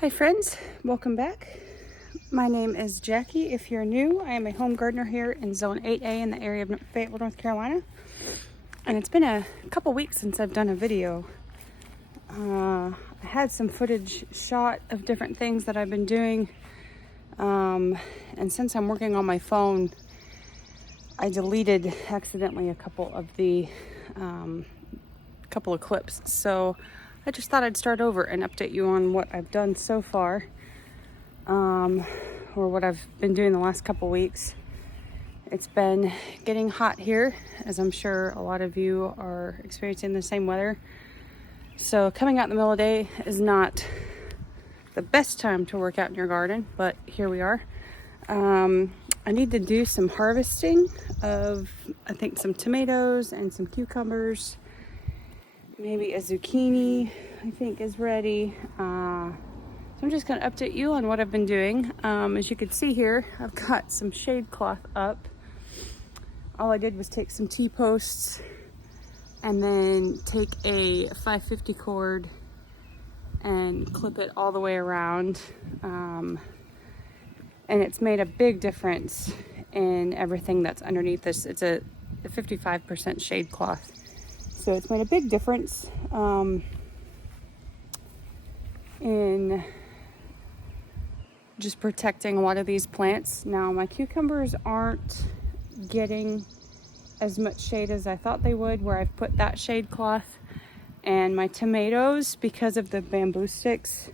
Hi friends, welcome back. My name is Jackie. If you're new, I am a home gardener here in Zone 8A in the area of Fayetteville, North Carolina. And it's been a couple weeks since I've done a video. I had some footage shot of different things that I've been doing. And since I'm working on my phone, I deleted accidentally a couple of clips. So I just thought I'd start over and update you on what I've done so far, or what I've been doing the last couple weeks. It's been getting hot here, as I'm sure a lot of you are experiencing the same weather. So coming out in the middle of the day is not the best time to work out in your garden, but here we are. I need to do some harvesting of, I think, some tomatoes and some cucumbers. Maybe a zucchini, I think, is ready. So I'm just going to update you on what I've been doing. As you can see here, I've got some shade cloth up. All I did was take some T-posts and then take a 550 cord and clip it all the way around. And it's made a big difference in everything that's underneath this. It's a 55% shade cloth. So it's made a big difference in just protecting a lot of these plants. Now my cucumbers aren't getting as much shade as I thought they would where I've put that shade cloth. And my tomatoes, because of the bamboo sticks,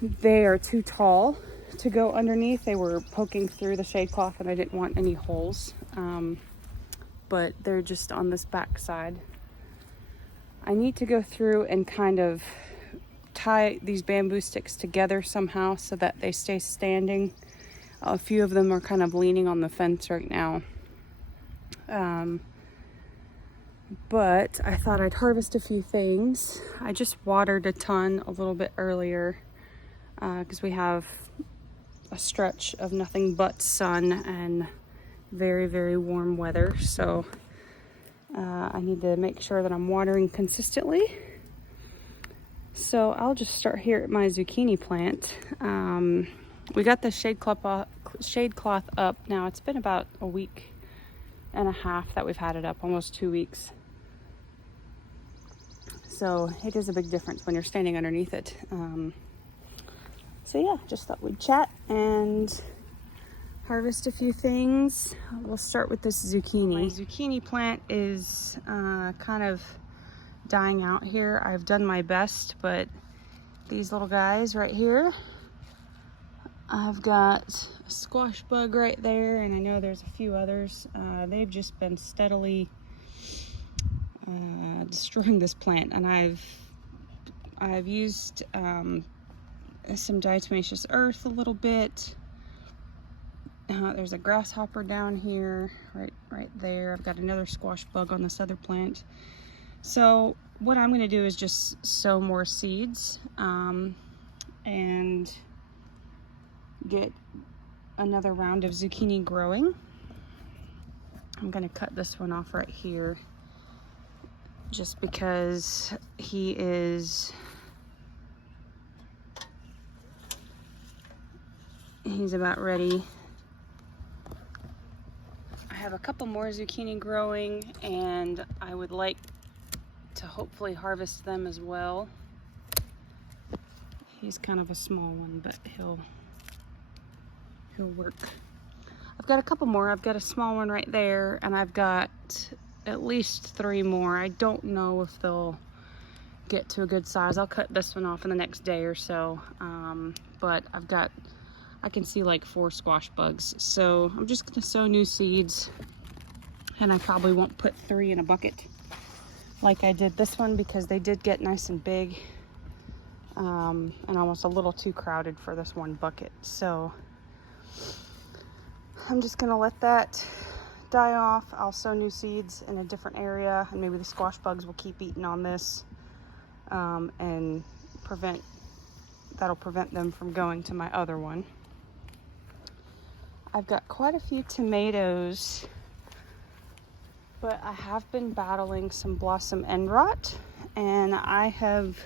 they are too tall to go underneath. They were poking through the shade cloth and I didn't want any holes. But they're just on this back side. I need to go through and kind of tie these bamboo sticks together somehow so that they stay standing. A few of them are kind of leaning on the fence right now. But I thought I'd harvest a few things. I just watered a ton a little bit earlier because we have a stretch of nothing but sun and very, very warm weather. So I need to make sure that I'm watering consistently. So I'll just start here at my zucchini plant. We got the shade cloth up. Now it's been about a week and a half that we've had it up, almost 2 weeks. So it is a big difference when you're standing underneath it. So yeah, just thought we'd chat and harvest a few things. We'll start with this zucchini. My zucchini plant is kind of dying out here. I've done my best, but these little guys right here, I've got a squash bug right there, and I know there's a few others. They've just been steadily destroying this plant, and I've used some diatomaceous earth a little bit. There's a grasshopper down here, right there. I've got another squash bug on this other plant. So what I'm going to do is just sow more seeds and get another round of zucchini growing. I'm going to cut this one off right here just because he's about ready. I have a couple more zucchini growing and I would like to hopefully harvest them as well. He's kind of a small one, but he'll work. I've got a couple more. I've got a small one right there, and I've got at least 3 more. I don't know if they'll get to a good size. I'll cut this one off in the next day or so. But I can see like 4 squash bugs. So I'm just gonna sow new seeds, and I probably won't put 3 in a bucket like I did this one because they did get nice and big, and almost a little too crowded for this one bucket. So I'm just gonna let that die off. I'll sow new seeds in a different area, and maybe the squash bugs will keep eating on this, and that'll prevent them from going to my other one. I've got quite a few tomatoes, but I have been battling some blossom end rot, and I have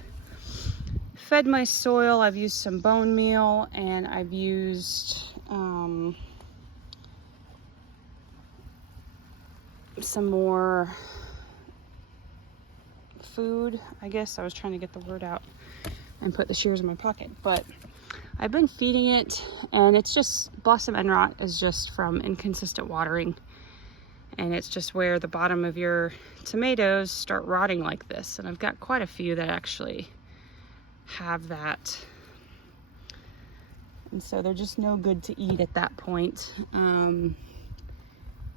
fed my soil. I've used some bone meal, and I've used some more food, I guess. I was trying to get the word out and put the shears in my pocket, but I've been feeding it, and it's just, blossom end rot is just from inconsistent watering, and it's just where the bottom of your tomatoes start rotting like this. And I've got quite a few that actually have that, and so they're just no good to eat at that point.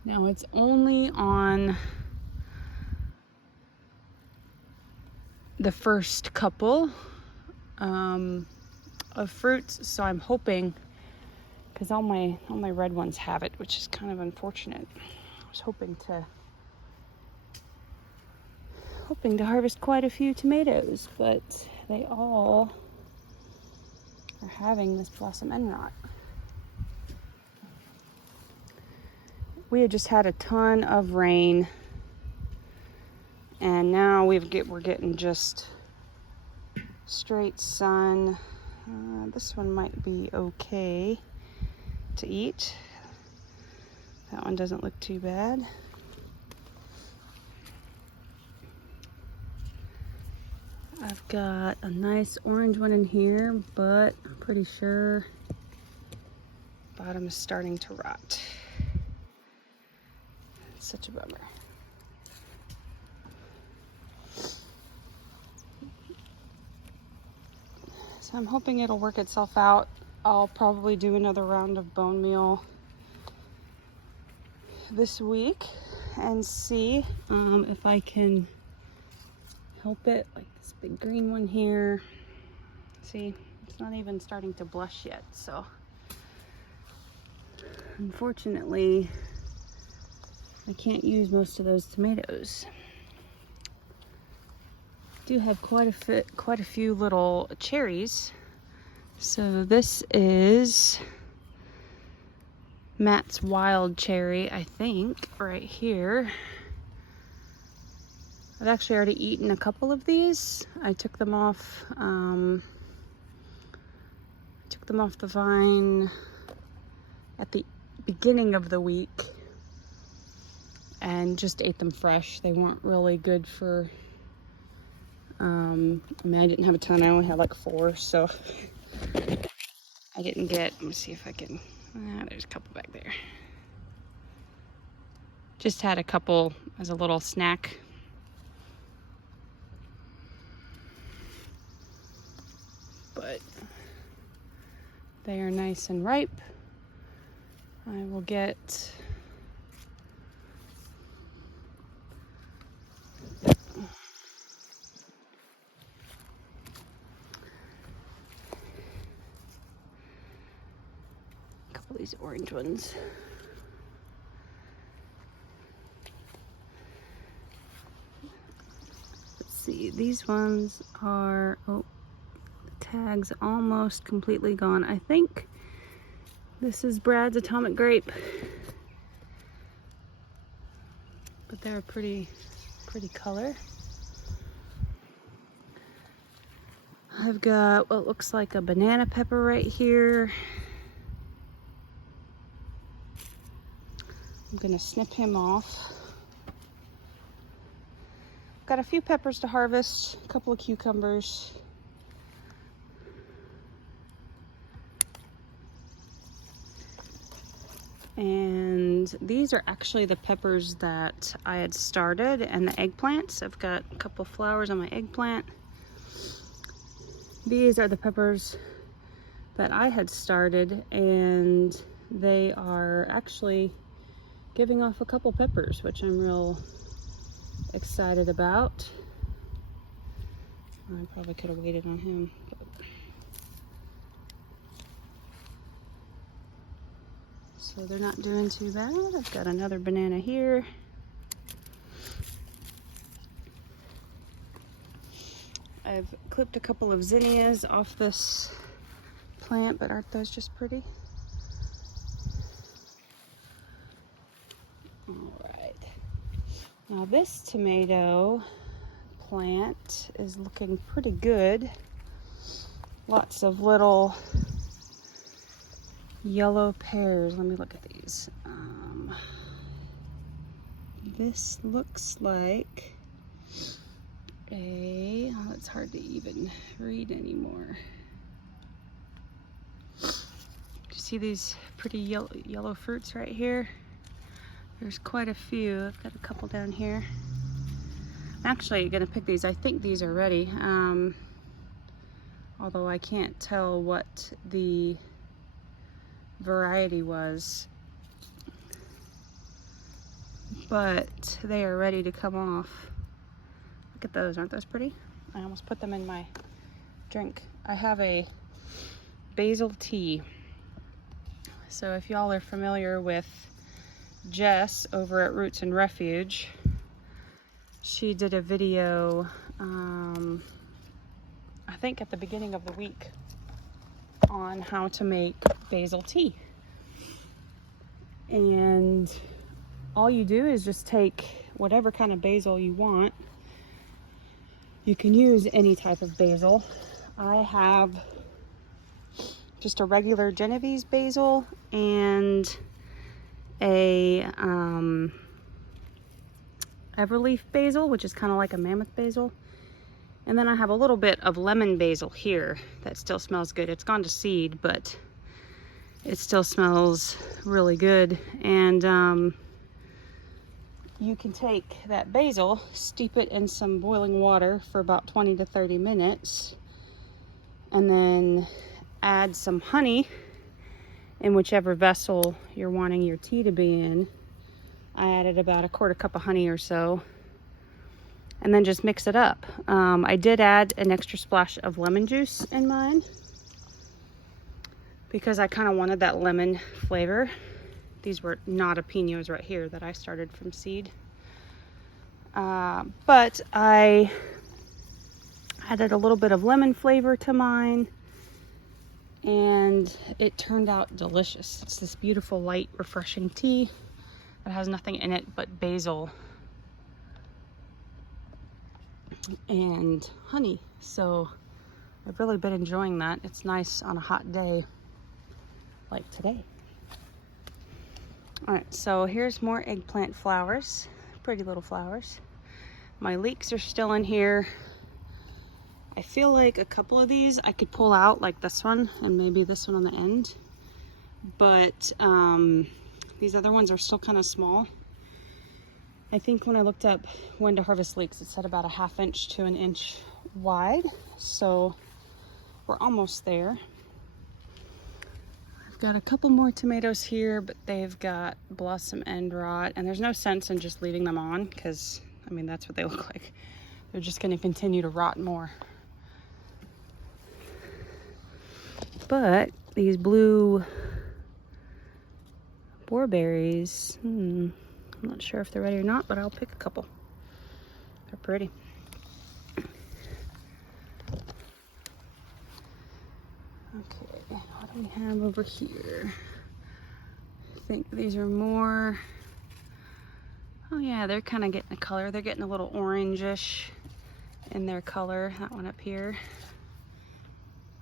Now it's only on the first couple of fruits, so I'm hoping, because all my red ones have it, which is kind of unfortunate. I was hoping to harvest quite a few tomatoes, but they all are having this blossom end rot. We had just had a ton of rain, and now we're getting just straight sun. This one might be okay to eat. That one doesn't look too bad. I've got a nice orange one in here, but I'm pretty sure bottom is starting to rot. It's such a bummer. So I'm hoping it'll work itself out. I'll probably do another round of bone meal this week and see if I can help it. Like this big green one here. See, it's not even starting to blush yet, so unfortunately I can't use most of those tomatoes. Do have quite a few little cherries. So this is Matt's Wild Cherry, I think, right here. I've actually already eaten a couple of these. I took them off the vine at the beginning of the week and just ate them fresh. They weren't really good for I mean, I didn't have a ton. I only had like 4, so I didn't get, let me see if I can, there's a couple back there. Just had a couple as a little snack. But they are nice and ripe. I will get these orange ones. Let's see, these ones are, oh, the tag's almost completely gone. I think this is Brad's Atomic Grape, but they're a pretty color. I've got what looks like a banana pepper right here. I'm gonna snip him off. Got a few peppers to harvest, a couple of cucumbers. And these are actually the peppers that I had started, and the eggplants. I've got a couple flowers on my eggplant. These are the peppers that I had started, and they are actually giving off a couple peppers, which I'm real excited about. I probably could have waited on him. But. So they're not doing too bad. I've got another banana here. I've clipped a couple of zinnias off this plant, but aren't those just pretty? Alright. Now this tomato plant is looking pretty good. Lots of little yellow pears. Let me look at these. This looks like a, oh, it's hard to even read anymore. Do you see these pretty yellow fruits right here? There's quite a few. I've got a couple down here. I'm actually gonna pick these. I think these are ready. Although I can't tell what the variety was. But they are ready to come off. Look at those, aren't those pretty? I almost put them in my drink. I have a basil tea. So if y'all are familiar with Jess over at Roots and Refuge, she did a video, I think at the beginning of the week, on how to make basil tea. And all you do is just take whatever kind of basil you want. You can use any type of basil. I have just a regular Genovese basil and a everleaf basil, which is kind of like a mammoth basil. And then I have a little bit of lemon basil here that still smells good. It's gone to seed, but it still smells really good. And you can take that basil, steep it in some boiling water for about 20 to 30 minutes, and then add some honey in whichever vessel you're wanting your tea to be in. I added about a quarter cup of honey or so, and then just mix it up. I did add an extra splash of lemon juice in mine because I kind of wanted that lemon flavor. These were Nata Pinos right here that I started from seed. But I added a little bit of lemon flavor to mine, and it turned out delicious. It's this beautiful, light, refreshing tea that has nothing in it but basil and honey. So I've really been enjoying that. It's nice on a hot day like today. All right, so here's more eggplant flowers, pretty little flowers. My leeks are still in here. I feel like a couple of these I could pull out, like this one and maybe this one on the end, but these other ones are still kind of small. I think when I looked up when to harvest leeks, it said about a 1/2 inch to 1 inch wide, so we're almost there. Got a couple more tomatoes here, but they've got blossom end rot, and there's no sense in just leaving them on because, I mean, that's what they look like. They're just going to continue to rot more. But these blue boreberries, I'm not sure if they're ready or not, but I'll pick a couple. They're pretty. Okay, what do we have over here? I think these are more, oh yeah, they're kind of getting a color. They're getting a little orangish in their color, that one up here.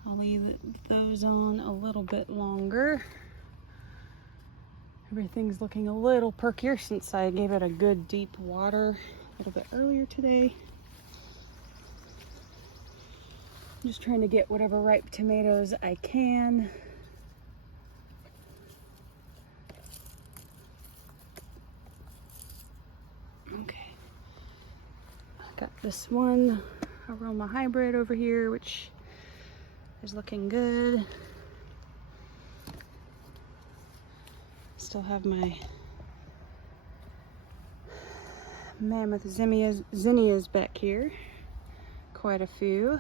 I'll leave those on a little bit longer. Everything's looking a little perkier since I gave it a good deep water a little bit earlier today. I'm just trying to get whatever ripe tomatoes I can. Okay. I got this one Aroma Hybrid over here, which is looking good. Still have my mammoth zinnias back here. Quite a few.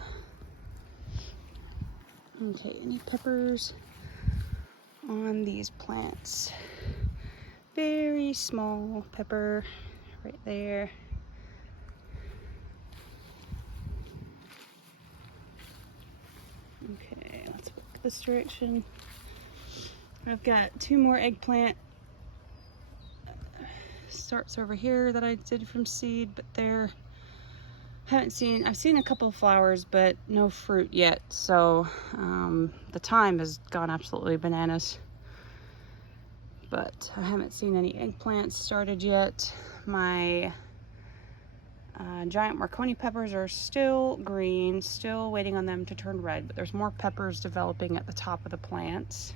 Okay, any peppers on these plants? Very small pepper right there. Okay, let's look this direction. I've got 2 more eggplant starts over here that I did from seed, but they're I've seen a couple of flowers, but no fruit yet. So the thyme has gone absolutely bananas. But I haven't seen any eggplants started yet. My giant Marconi peppers are still green, still waiting on them to turn red, but there's more peppers developing at the top of the plants.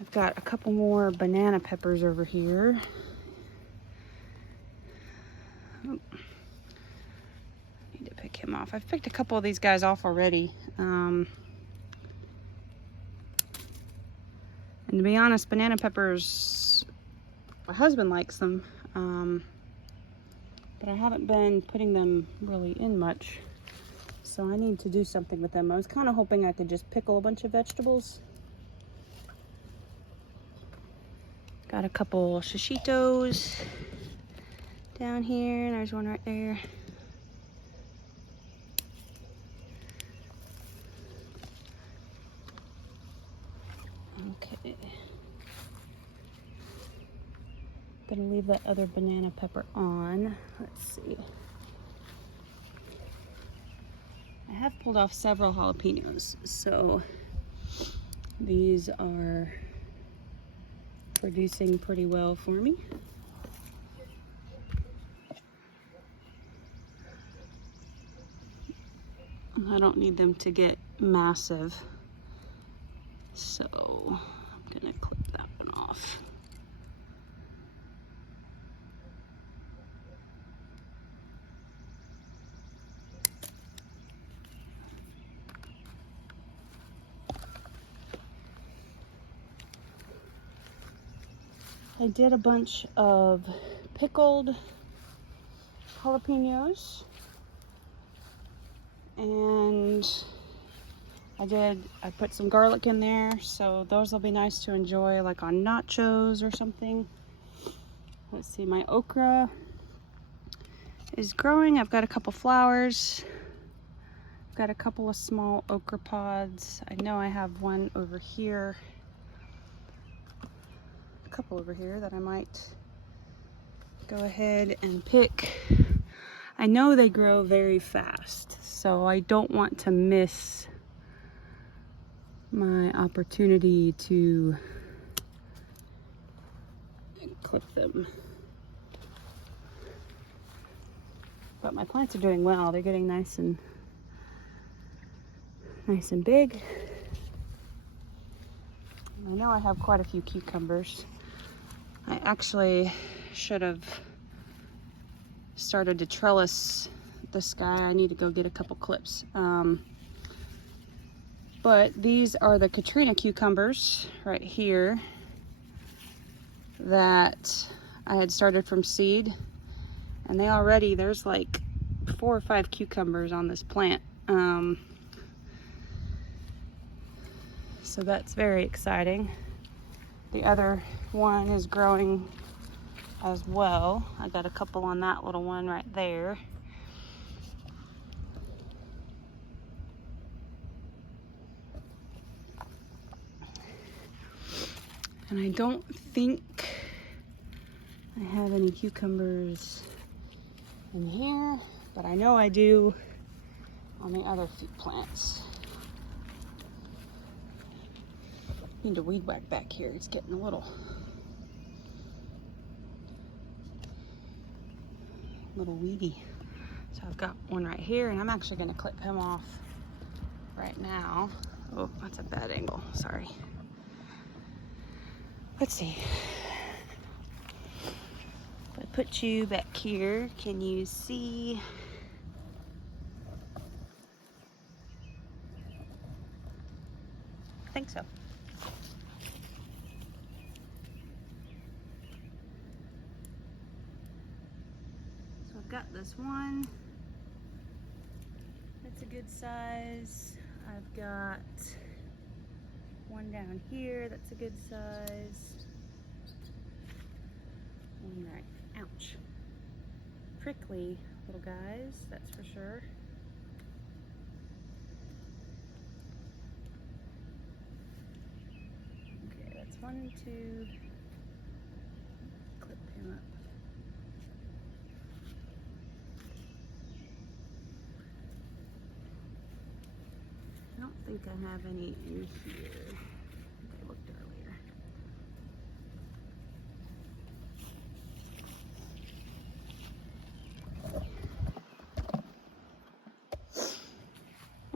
I've got a couple more banana peppers over here. Oh, need to pick him off. I've picked a couple of these guys off already. And to be honest, banana peppers, my husband likes them. But I haven't been putting them really in much. So I need to do something with them. I was kind of hoping I could just pickle a bunch of vegetables. Got a couple shishitos down here. There's one right there. Okay. Gonna leave that other banana pepper on. Let's see. I have pulled off several jalapenos, so these are producing pretty well for me. I don't need them to get massive, so I'm gonna clip that one off. I did a bunch of pickled jalapenos, and I put some garlic in there, so those will be nice to enjoy like on nachos or something. Let's see, my okra is growing. I've got a couple flowers. I've got a couple of small okra pods. I know I have one over here, a couple over here that I might go ahead and pick. I know they grow very fast, so I don't want to miss my opportunity to clip them. But my plants are doing well. They're getting nice and big. I know I have quite a few cucumbers. I actually should have started to trellis this guy. I need to go get a couple clips. But these are the Katrina cucumbers right here that I had started from seed. And there's like 4 or 5 cucumbers on this plant. So that's very exciting. The other one is growing as well. I got a couple on that little one right there. And I don't think I have any cucumbers in here, but I know I do on the other few plants. Need to weed whack back here. It's getting a little weedy. So I've got one right here, and I'm actually going to clip him off right now. Oh, that's a bad angle. Sorry. Let's see. If I put you back here, can you see? I think so. So I've got this one. That's a good size. I've got one down here. That's a good size. One right. Ouch. Prickly little guys, that's for sure. Okay, that's 1 and 2. Clip him up. think I have any in here. I looked earlier.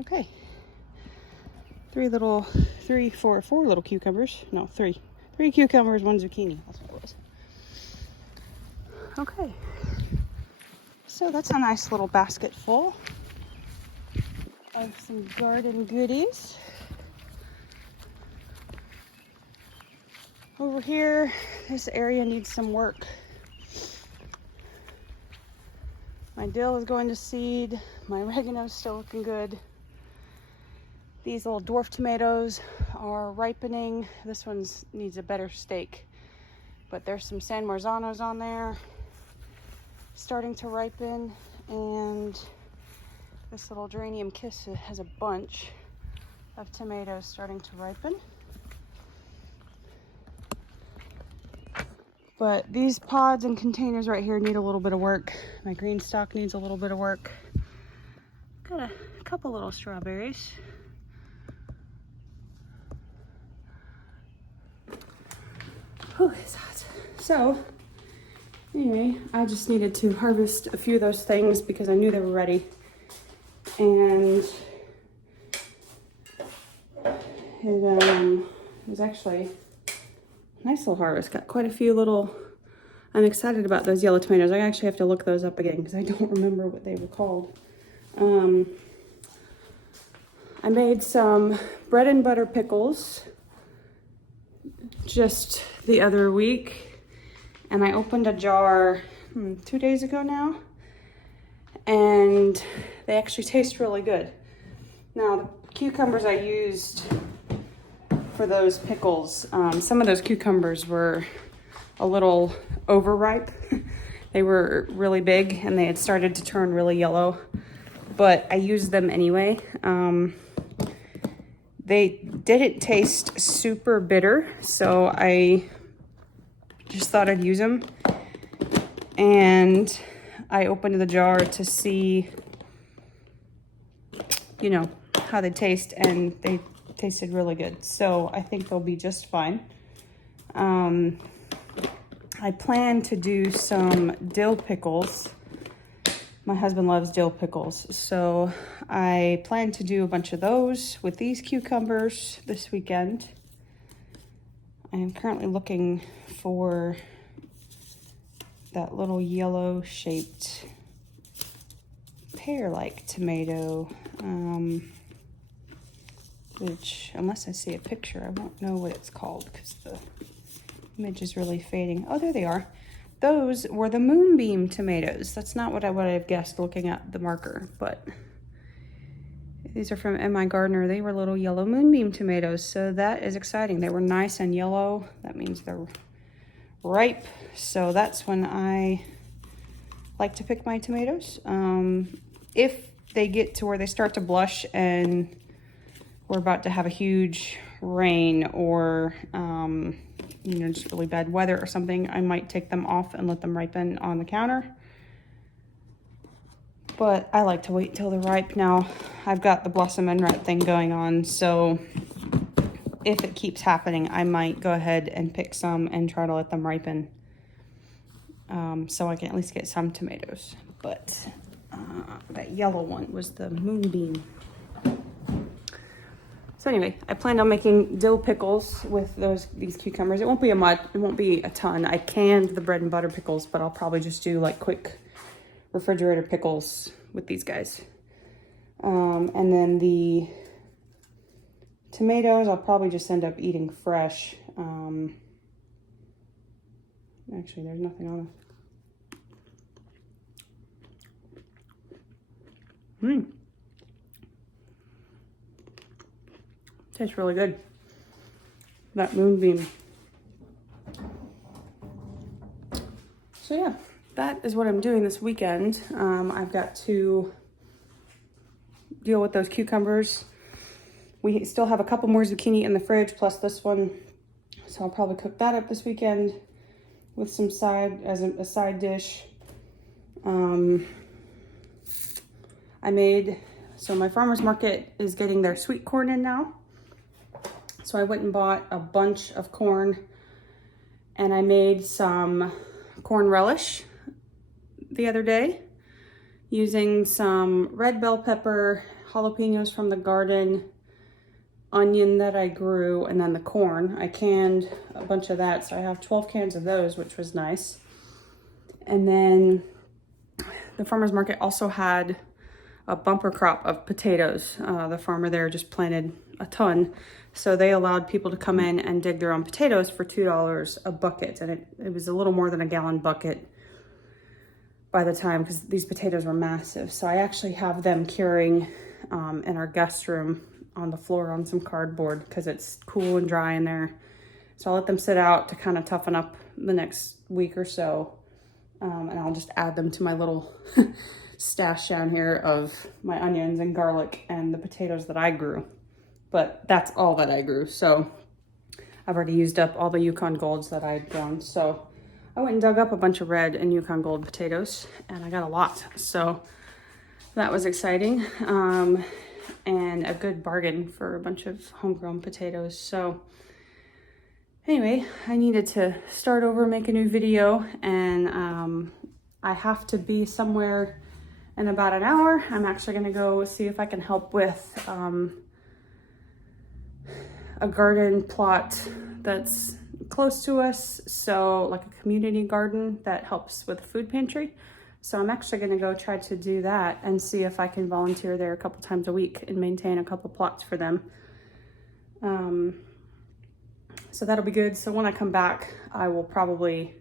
Okay. Four little cucumbers. No, three. 3 cucumbers, 1 zucchini. That's what it was. Okay. So that's a nice little basket full of some garden goodies. Over here, this area needs some work. My dill is going to seed. My oregano's still looking good. These little dwarf tomatoes are ripening. This one needs a better stake. But there's some San Marzanos on there starting to ripen. And this little geranium kiss has a bunch of tomatoes starting to ripen. But these pods and containers right here need a little bit of work. My green stalk needs a little bit of work. Got a couple little strawberries. Whew, it's hot. So, anyway, I just needed to harvest a few of those things because I knew they were ready. And it was actually a nice little harvest. Got quite a few little... I'm excited about those yellow tomatoes. I actually have to look those up again because I don't remember what they were called. I made some bread and butter pickles just the other week, and I opened a jar 2 days ago now, and they actually taste really good. Now, the cucumbers I used for those pickles, some of those cucumbers were a little overripe. They were really big and they had started to turn really yellow, but I used them anyway. They didn't taste super bitter, so I just thought I'd use them. And I opened the jar to see, you know, how they taste, and they tasted really good. So I think they'll be just fine. I plan to do some dill pickles. My husband loves dill pickles, so I plan to do a bunch of those with these cucumbers this weekend. I am currently looking for that little yellow shaped pear-like tomato, which, unless I see a picture, I won't know what it's called because the image is really fading. Oh, there they are. Those were the moonbeam tomatoes. That's not what I would have guessed looking at the marker, but these are from M.I. Gardner. They were little yellow moonbeam tomatoes, so that is exciting. They were nice and yellow. That means they're ripe, so that's when I like to pick my tomatoes. If they get to where they start to blush and we're about to have a huge rain or you know, just really bad weather or something, I might take them off and let them ripen on the counter. But I like to wait till they're ripe. Now, I've got the Blossom End Wrap thing going on, so if it keeps happening, I might go ahead and pick some and try to let them ripen, so I can at least get some tomatoes. But that yellow one was the moonbeam. So anyway, I planned on making dill pickles with these cucumbers. It won't be a ton. I canned the bread and butter pickles, but I'll probably just do like quick refrigerator pickles with these guys. And then the tomatoes, I'll probably just end up eating fresh. Actually, there's nothing on it. Tastes really good. That moonbeam. So yeah, that is what I'm doing this weekend. I've got to deal with those cucumbers. We still have a couple more zucchini in the fridge, plus this one. So I'll probably cook that up this weekend with some as a side dish. I made So my farmer's market is getting their sweet corn in now. So I went and bought a bunch of corn, and I made some corn relish the other day using some red bell pepper, jalapenos from the garden, onion that I grew, and then the corn. I canned a bunch of that, so I have 12 cans of those, which was nice. And then the farmer's market also had a bumper crop of potatoes. The farmer there just planted a ton, so they allowed people to come in and dig their own potatoes for $2 a bucket, and it was a little more than a gallon bucket by the time, because these potatoes were massive. So I actually have them curing in our guest room on the floor on some cardboard, because it's cool and dry in there. So I'll let them sit out to kind of toughen up the next week or so, and I'll just add them to my little stash down here of my onions and garlic and the potatoes that I grew. But that's all that I grew, so I've already used up all the Yukon Golds that I'd grown. So I went and dug up a bunch of red and Yukon Gold potatoes, and I got a lot, so that was exciting, and a good bargain for a bunch of homegrown potatoes. So anyway, I needed to start over, make a new video, and I have to be somewhere in about an hour. I'm actually gonna go see if I can help with a garden plot that's close to us, so like a community garden that helps with the food pantry. So I'm actually gonna go try to do that and see if I can volunteer there a couple times a week and maintain a couple plots for them. So that'll be good. So when I come back, I will probably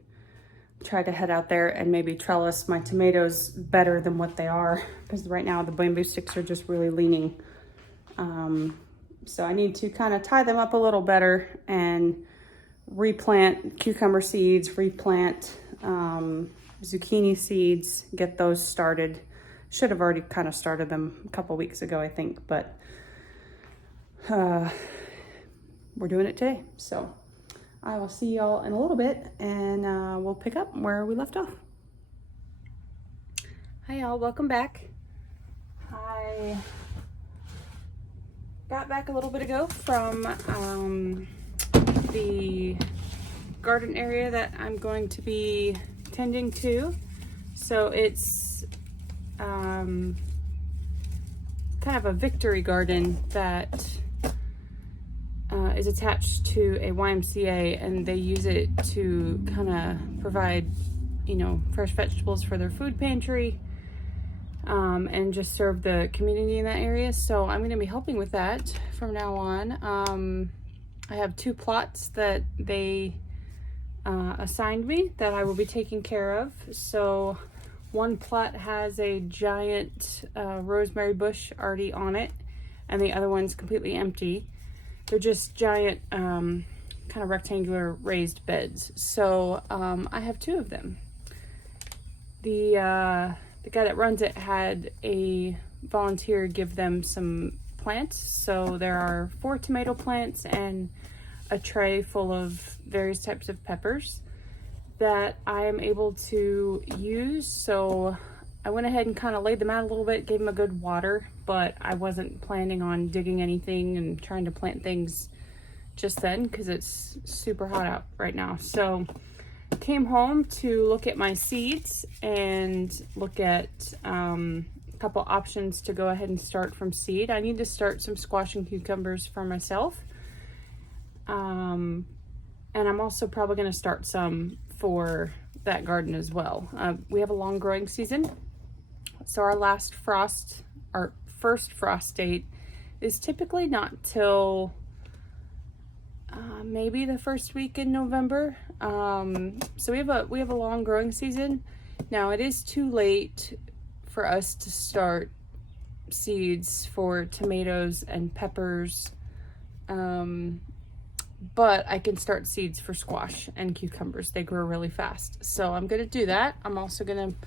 try to head out there and maybe trellis my tomatoes better than what they are, because right now the bamboo sticks are just really leaning. So I need to kind of tie them up a little better and replant cucumber seeds, replant zucchini seeds, get those started. Should have already kind of started them a couple weeks ago, I think, but we're doing it today. So I will see y'all in a little bit, and we'll pick up where we left off. Hi y'all, welcome back. I got back a little bit ago from the garden area that I'm going to be tending to. So it's kind of a victory garden that is attached to a YMCA, and they use it to kind of provide, you know, fresh vegetables for their food pantry, and just serve the community in that area. So I'm going to be helping with that from now on. I have 2 plots that they assigned me that I will be taking care of. So one plot has a giant rosemary bush already on it, and the other one's completely empty. They're just giant kind of rectangular raised beds. So I have 2 of them. The guy that runs it had a volunteer give them some plants. So there are 4 tomato plants and a tray full of various types of peppers that I am able to use. So I went ahead and kind of laid them out a little bit, gave them a good water, but I wasn't planning on digging anything and trying to plant things just then because it's super hot out right now. So came home to look at my seeds and look at a couple options to go ahead and start from seed. I need to start some squash and cucumbers for myself. And I'm also probably going to start some for that garden as well. We have a long growing season. So our first frost date is typically not till maybe the first week in November. So we have a long growing season. Now it is too late for us to start seeds for tomatoes and peppers. But I can start seeds for squash and cucumbers. They grow really fast. So I'm going to do that. I'm also going to,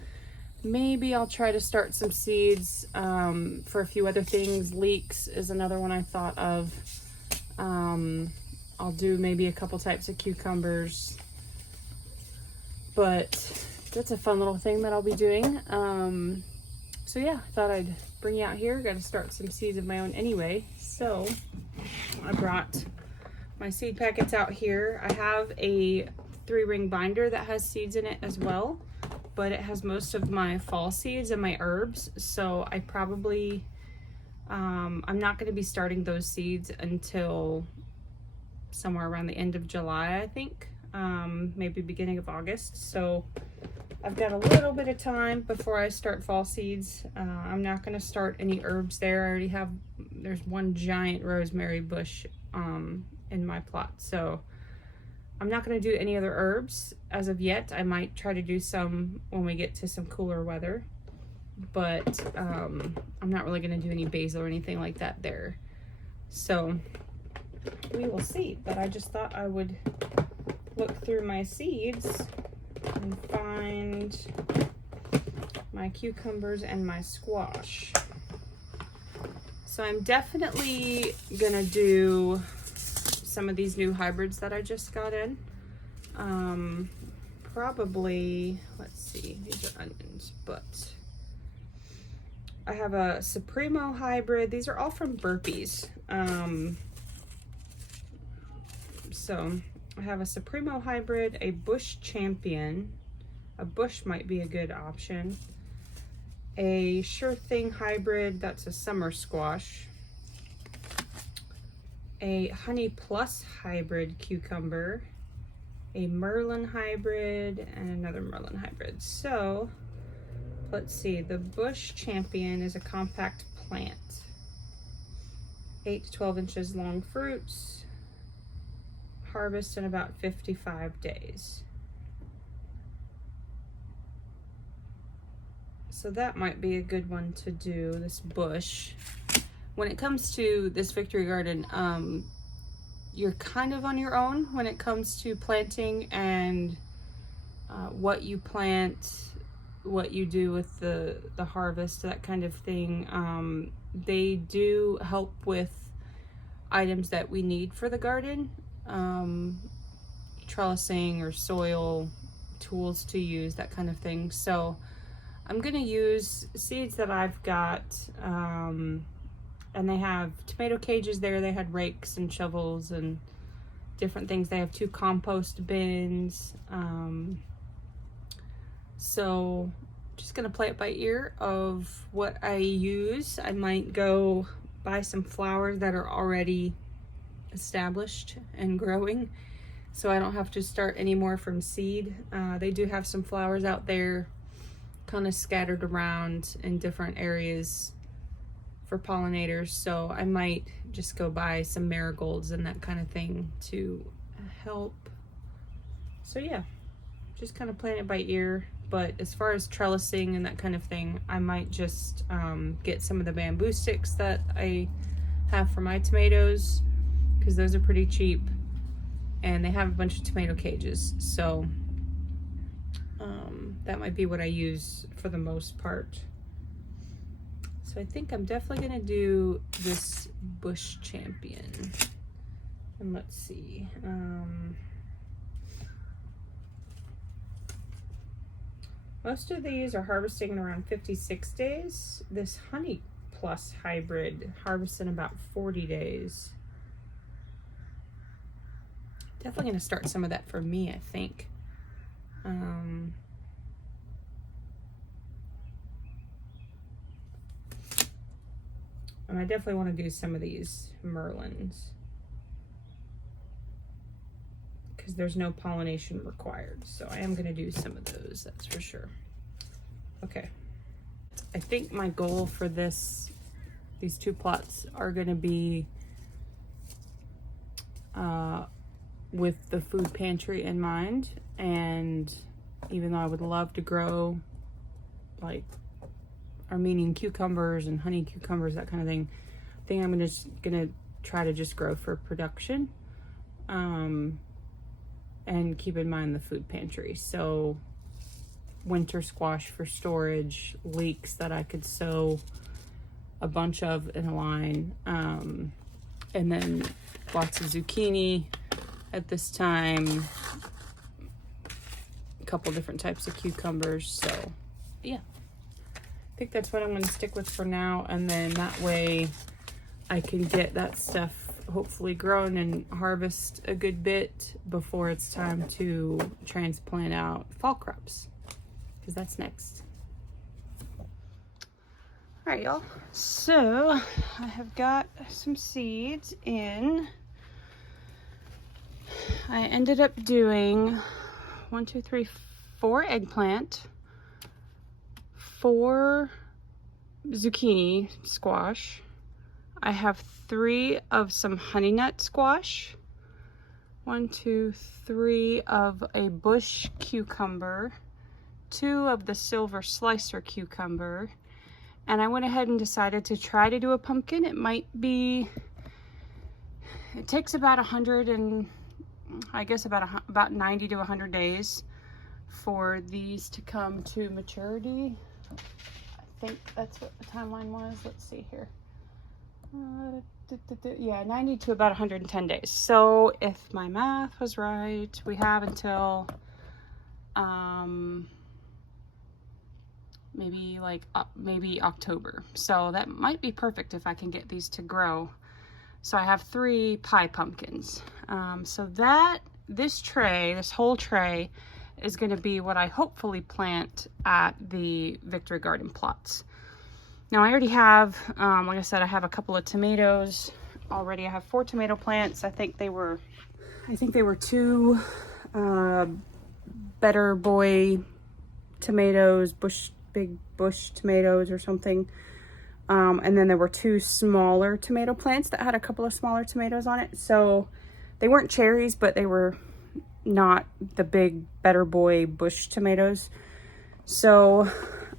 maybe I'll try to start some seeds for a few other things. Leeks is another one I thought of. I'll do maybe a couple types of cucumbers. But that's a fun little thing that I'll be doing. So yeah, I thought I'd bring you out here. Got to start some seeds of my own anyway. So I brought my seed packets out here. I have a 3-ring binder that has seeds in it as well, but it has most of my fall seeds and my herbs. So I probably, I'm not going to be starting those seeds until somewhere around the end of July, I think, maybe beginning of August. So I've got a little bit of time before I start fall seeds. I'm not going to start any herbs there. I already have, there's one giant rosemary bush in my plot, so I'm not going to do any other herbs as of yet. I might try to do some when we get to some cooler weather, but I'm not really going to do any basil or anything like that there. So we will see, but I just thought I would look through my seeds and find my cucumbers and my squash. So I'm definitely gonna do some of these new hybrids that I just got in. Probably, let's see, these are onions, but I have a Supremo hybrid. These are all from Burpees. So I have a Supremo hybrid, a Bush Champion. A bush might be a good option. A Sure Thing hybrid, that's a summer squash. A Honey Plus hybrid cucumber. A Merlin hybrid, and another Merlin hybrid. So let's see, the Bush Champion is a compact plant. 8 to 12 inches long fruits. Harvest in about 55 days. So that might be a good one to do, this bush. When it comes to this Victory Garden, you're kind of on your own when it comes to planting and what you plant, what you do with the harvest, that kind of thing. They do help with items that we need for the garden, trellising or soil, tools to use, that kind of thing. So I'm gonna use seeds that I've got, and they have tomato cages there. They had rakes and shovels and different things. They have 2 compost bins. So just gonna play it by ear of what I use. I might go buy some flowers that are already established and growing, so I don't have to start any more from seed. They do have some flowers out there kind of scattered around in different areas for pollinators, so I might just go buy some marigolds and that kind of thing to help. So yeah, just kind of playing it by ear. But as far as trellising and that kind of thing, I might just get some of the bamboo sticks that I have for my tomatoes, because those are pretty cheap and they have a bunch of tomato cages. So that might be what I use for the most part. So I think I'm definitely gonna do this Bush Champion. And let's see. Most of these are harvesting in around 56 days. This Honey Plus hybrid harvests in about 40 days. Definitely gonna start some of that for me, I think. And I definitely want to do some of these Merlins, because there's no pollination required. So I am going to do some of those, that's for sure. Okay. I think my goal for these 2 plots are going to be with the food pantry in mind. And even though I would love to grow like Armenian cucumbers and honey cucumbers, that kind of thing, I think I'm gonna try to just grow for production, and keep in mind the food pantry. So winter squash for storage, leeks that I could sow a bunch of in a line, and then lots of zucchini at this time, a couple different types of cucumbers. So yeah, think that's what I'm going to stick with for now, and then that way I can get that stuff hopefully grown and harvest a good bit before it's time to transplant out fall crops, because that's next. All right, y'all. So I have got some seeds in. I ended up doing 4 eggplant, 4 zucchini squash. I have 3 of some honey nut squash, 1, 2, 3 of a bush cucumber, 2 of the silver slicer cucumber, and I went ahead and decided to try to do a pumpkin. It takes about 100 and I guess about 90 to 100 days for these to come to maturity. I think that's what the timeline was. Let's see here. Yeah, 90 to about 110 days. So if my math was right, we have until maybe October. So that might be perfect if I can get these to grow. So I have 3 pie pumpkins. So this whole tray is going to be what I hopefully plant at the Victory Garden plots. Now I already have, like I said, I have a couple of tomatoes already. I have 4 tomato plants. I think they were 2 Better Boy tomatoes, big bush tomatoes or something. And then there were 2 smaller tomato plants that had a couple of smaller tomatoes on it. So they weren't cherries, but they were not the big Better Boy bush tomatoes. So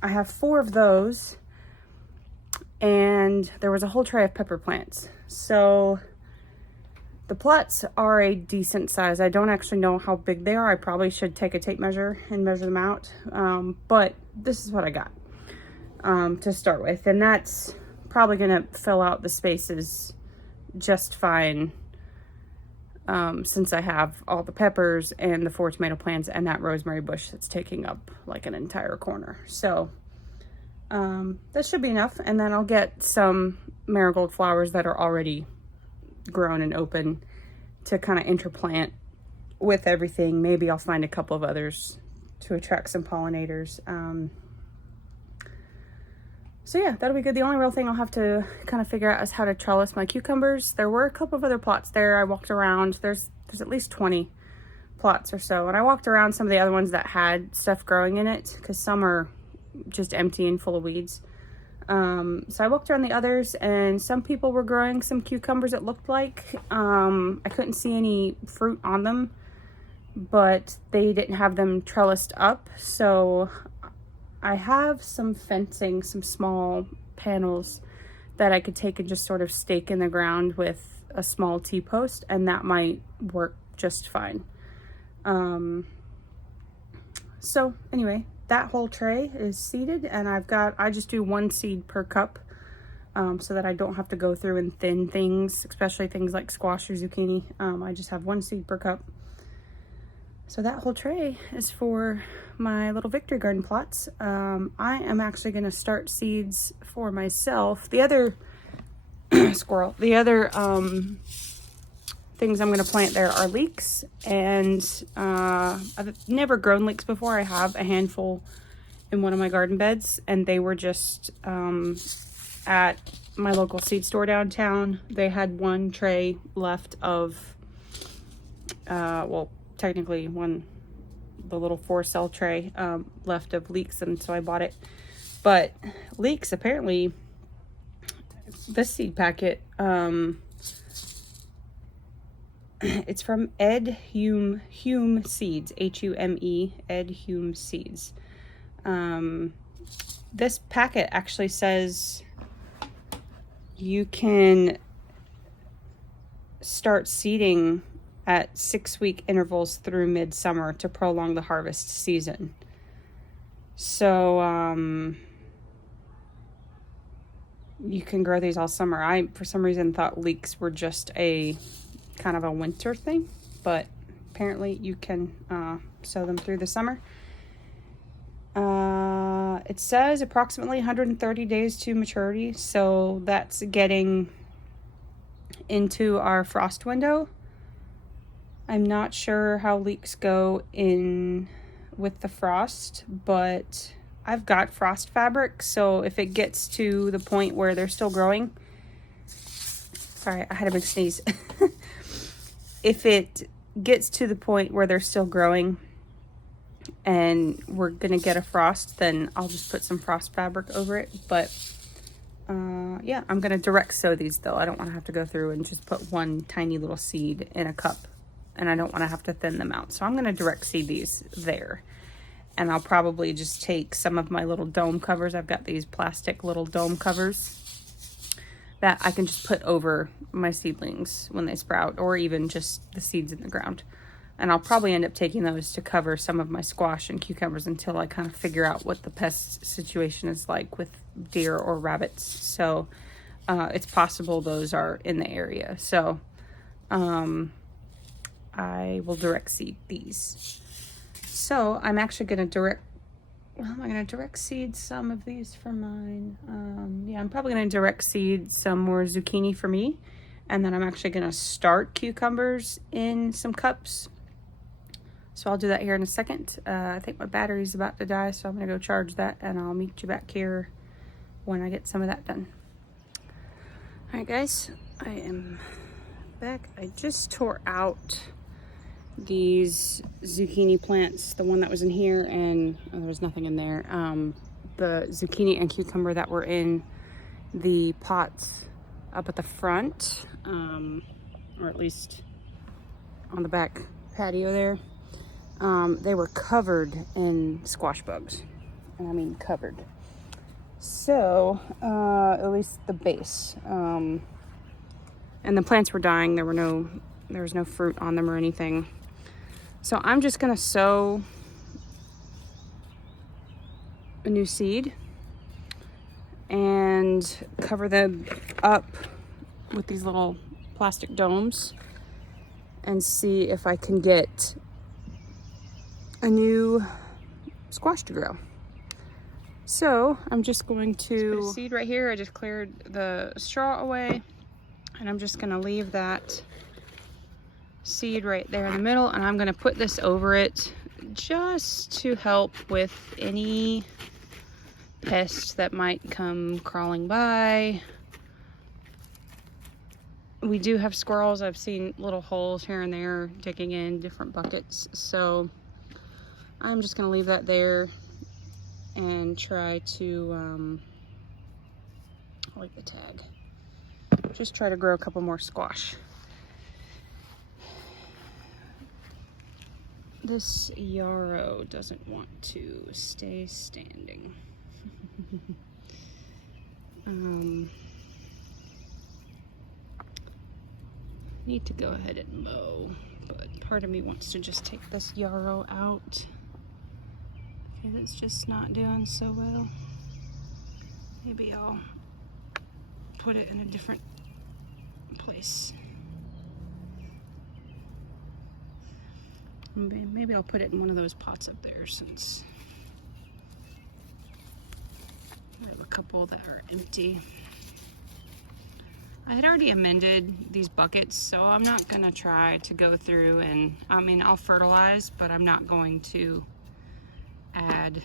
I have 4 of those, and there was a whole tray of pepper plants. So the plots are a decent size. I don't actually know how big they are. I probably should take a tape measure and measure them out. But this is what I got to start with. And that's probably going to fill out the spaces just fine, since I have all the peppers and the 4 tomato plants and that rosemary bush that's taking up like an entire corner. So that should be enough. And then I'll get some marigold flowers that are already grown and open to kind of interplant with everything. Maybe I'll find a couple of others to attract some pollinators. So yeah, that'll be good. The only real thing I'll have to kind of figure out is how to trellis my cucumbers. There were a couple of other plots there. I walked around. There's at least 20 plots or so. And I walked around some of the other ones that had stuff growing in it, because some are just empty and full of weeds. So I walked around the others, and some people were growing some cucumbers, it looked like. I couldn't see any fruit on them, but they didn't have them trellised up. So I have some fencing, some small panels that I could take and just sort of stake in the ground with a small T-post, and that might work just fine. So anyway, that whole tray is seeded, and I just do 1 seed per cup, so that I don't have to go through and thin things, especially things like squash or zucchini. I just have 1 seed per cup. So that whole tray is for my little Victory Garden plots. I am actually going to start seeds for myself. The other things I'm going to plant there are leeks, and I've never grown leeks before. I have a handful in one of my garden beds, and they were just at my local seed store downtown. They had 1 tray left of, well, technically the little 4-cell tray left of leeks, and so I bought it. But leeks, apparently, this seed packet, it's from Ed Hume Seeds, Hume, Ed Hume Seeds. This packet actually says you can start seeding at 6-week intervals through midsummer to prolong the harvest season. So you can grow these all summer. I, for some reason, thought leeks were just a kind of a winter thing, but apparently you can sow them through the summer. It says approximately 130 days to maturity, so that's getting into our frost window. I'm not sure how leeks go in with the frost, but I've got frost fabric, so if it gets to the point where they're still growing, sorry, I had a big sneeze. If it gets to the point where they're still growing and we're gonna get a frost, then I'll just put some frost fabric over it. But yeah, I'm gonna direct sow these though. I don't want to have to go through and just put one tiny little seed in a cup, and I don't want to have to thin them out. So I'm gonna direct seed these there, and I'll probably just take some of my little dome covers. I've got these plastic little dome covers that I can just put over my seedlings when they sprout, or even just the seeds in the ground. And I'll probably end up taking those to cover some of my squash and cucumbers until I kind of figure out what the pest situation is like with deer or rabbits. So it's possible those are in the area. So I will direct seed these. So I'm actually going to direct seed some of these for mine. Yeah, I'm probably going to direct seed some more zucchini for me. And then I'm actually going to start cucumbers in some cups. So I'll do that here in a second. I think my battery's about to die, so I'm going to go charge that, and I'll meet you back here when I get some of that done. All right, guys, I am back. I just tore out these zucchini plants, the one that was in here, and there was nothing in there. The zucchini and cucumber that were in the pots up at the front, or at least on the back patio there, they were covered in squash bugs, and I mean covered. So at least the base, and the plants were dying. There was no fruit on them or anything. So I'm just gonna sow a new seed and cover them up with these little plastic domes and see if I can get a new squash to grow. So I'm just going to put a seed right here. I just cleared the straw away, and I'm just gonna leave that seed right there in the middle, and I'm gonna put this over it just to help with any pest that might come crawling by. We do have squirrels. I've seen little holes here and there digging in different buckets, so I'm just gonna leave that there and try to I like the tag, just try to grow a couple more squash. This yarrow doesn't want to stay standing. Need to go ahead and mow, but part of me wants to just take this yarrow out because it's just not doing so well. Maybe I'll put it in a different place. Maybe I'll put it in one of those pots up there, since I have a couple that are empty. I had already amended these buckets, so I'm not gonna try to go through and, I mean, I'll fertilize, but I'm not going to add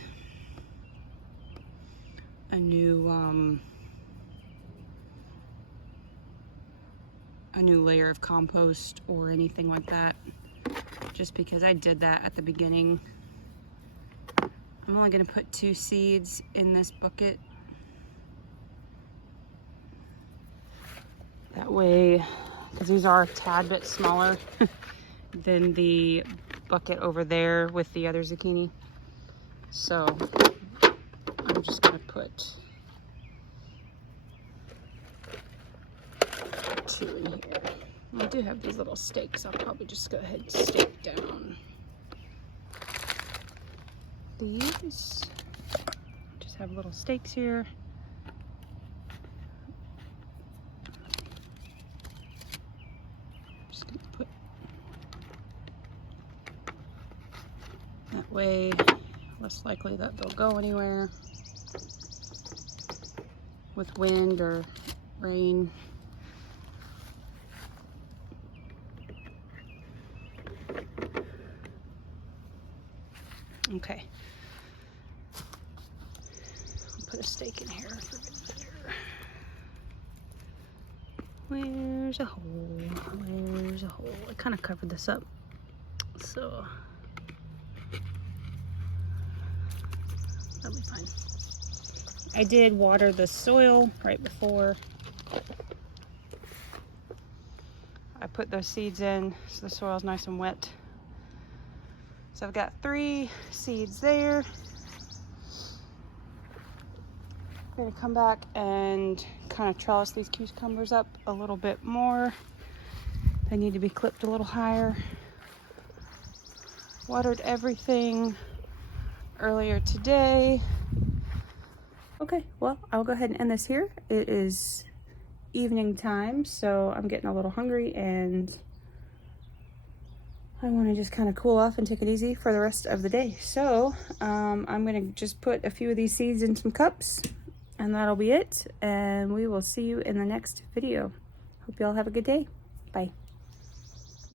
a new layer of compost or anything like that, just because I did that at the beginning. I'm only gonna put 2 seeds in this bucket. That way, because these are a tad bit smaller than the bucket over there with the other zucchini. So I'm just gonna put 2 in here. I do have these little stakes. I'll probably just go ahead and stake down these. Just have little stakes here. Just gonna put that way, less likely that they'll go anywhere. with wind or rain. Okay. I'll put a stake in here for good measure. Where's a hole? Where's a hole? I kind of covered this up, so that'll be fine. I did water the soil right before I put those seeds in, so the soil's nice and wet. So I've got 3 seeds there. I'm gonna come back and kind of trellis these cucumbers up a little bit more. They need to be clipped a little higher. Watered everything earlier today. Okay, well, I'll go ahead and end this here. It is evening time, so I'm getting a little hungry and I want to just kind of cool off and take it easy for the rest of the day. So I'm going to just put a few of these seeds in some cups, and that'll be it. And we will see you in the next video. Hope you all have a good day. Bye.